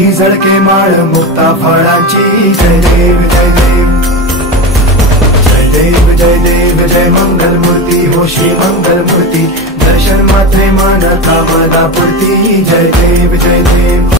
मोठी झळके माळ मुक्ता फळाची। जय देव जय देव जय देव जय देव जय मंगल मूर्ती हो श्री मंगल मूर्ती। दर्शन मात्रे मन कामना पूर्ती। जय देव जय देव।